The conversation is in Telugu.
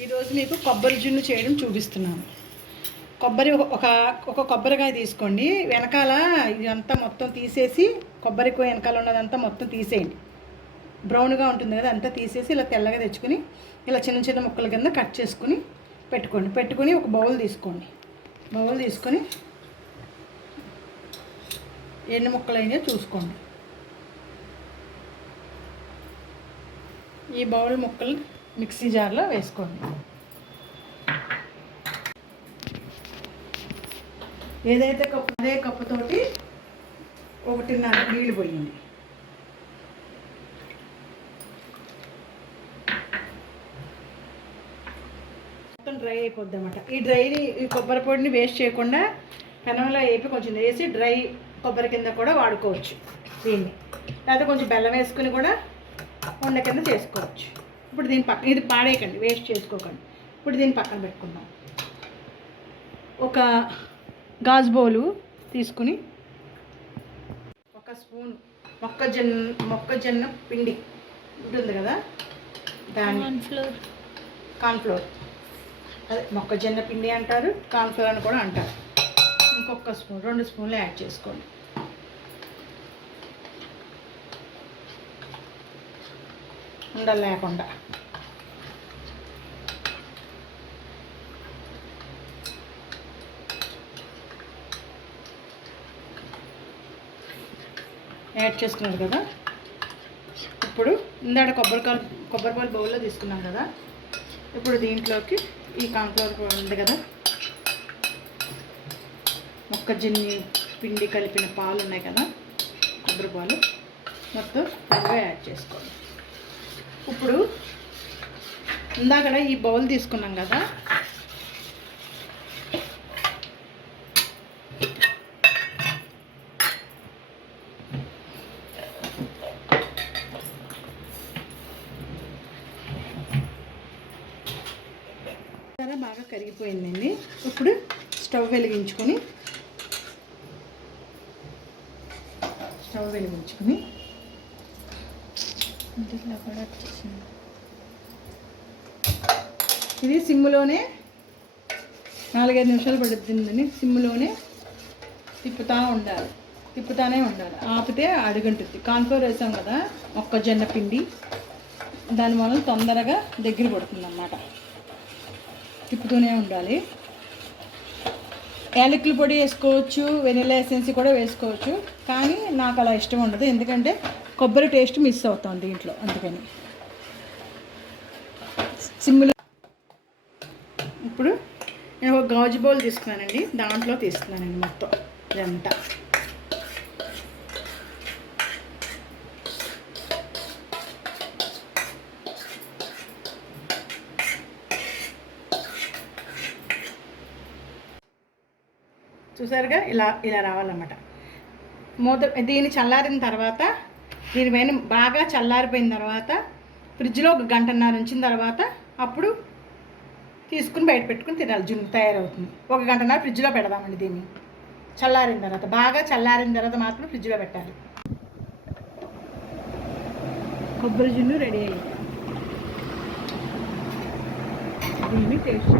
ఈరోజు మీకు కొబ్బరి జున్ను చేయడం చూపిస్తున్నాను. ఒక కొబ్బరికాయ తీసుకోండి. వెనకాల ఇదంతా మొత్తం తీసేసి, కొబ్బరికి వెనకాల ఉన్నదంతా మొత్తం తీసేయండి. బ్రౌన్గా ఉంటుంది కదా, అంతా తీసేసి ఇలా తెల్లగా తెచ్చుకుని ఇలా చిన్న చిన్న ముక్కల కింద కట్ చేసుకుని పెట్టుకుని ఒక బౌల్ తీసుకోండి. బౌల్ తీసుకొని ఎన్ని ముక్కలు అయినాయో చూసుకోండి. ఈ బౌల్ ముక్కలు మిక్సీ జార్లో వేసుకోండి. ఏదైతే కప్పు అదే కప్పుతోటి 1.5 నీళ్ళు పోయండి. మొత్తం డ్రై అయిపోద్ది అన్నమాట. ఈ కొబ్బరి పొడిని వేస్ట్ చేయకుండా పెనంలో వేపి కొంచెం వేసి డ్రై కొబ్బరి కింద కూడా వాడుకోవచ్చు దీన్ని. లేకపోతే కొంచెం బెల్లం వేసుకుని కూడా వండ కింద చేసుకోవచ్చు. ఇప్పుడు ఇది పాడేయకండి, వేస్ట్ చేసుకోకండి. ఇప్పుడు దీన్ని పక్కన పెట్టుకుందాం. ఒక గాజు బౌలు తీసుకుని ఒక స్పూన్ మొక్కజొన్న పిండి ఉంటుంది కదా, కార్న్ఫ్లోర్ అదే మొక్కజొన్న పిండి అంటారు, కార్న్ఫ్లోర్ అని కూడా అంటారు. ఇంకొక స్పూన్, 2 స్పూన్లు యాడ్ చేసుకోండి. ఉండలు లేకుండా యాడ్ చేసుకున్నారు కదా. ఇప్పుడు ఇందాక కొబ్బరి పాలు బౌల్లో తీసుకున్నాం కదా. ఇప్పుడు దీంట్లోకి ఈ కార్న్ఫ్లోర్ ఉంది కదా, మొక్కజొన్న పిండి కలిపిన పాలు ఉన్నాయి కదా, కొబ్బరి పాలు మొత్తం పెరుగు యాడ్ చేసుకోండి. ఇప్పుడు ఇందాక ఈ బౌల్ తీసుకున్నాం కదా, బాగా కరిగిపోయిందండి. ఇప్పుడు స్టవ్ వెలిగించుకొని ఇది సిమ్లోనే 4-5 నిమిషాలు పడుతుందని సిమ్లోనే తిప్పుతానే ఉండాలి. ఆపితే అడుగంటుంది. కార్న్ఫ్లోర్ వేసాం కదా, మొక్కజొన్న పిండి, దాని వల్ల తొందరగా దగ్గర పడుతుంది అన్నమాట. తిప్పుతూనే ఉండాలి. యాలకుల పొడి వేసుకోవచ్చు, వెనిలా ఎసెన్స్ కూడా వేసుకోవచ్చు, కానీ నాకు అలా ఇష్టం ఉండదు, ఎందుకంటే కొబ్బరి టేస్ట్ మిస్ అవుతాం దీంట్లో, అందుకని. సిమ్లో ఇప్పుడు నేను ఒక గాజు బౌల్ తీసుకున్నానండి, దాంట్లో తీసుకున్నానండి మొత్తం ఇదంతా. చూసారుగా, ఇలా రావాలన్నమాట. దీన్ని చల్లారిన తర్వాత, దీనిపైన బాగా చల్లారిపోయిన తర్వాత ఫ్రిడ్జ్లో 1 గంటన్నర ఉంచిన తర్వాత అప్పుడు తీసుకుని బయట పెట్టుకుని తినాలి. జున్ను తయారవుతుంది. 1 గంటన్నర ఫ్రిడ్జ్లో పెడదామండి. దీన్ని చల్లారిన తర్వాత, బాగా చల్లారిన తర్వాత మాత్రం ఫ్రిడ్జ్లో పెట్టాలి. కొబ్బరి జున్ను రెడీ అయ్యింది. దీన్ని టేస్ట్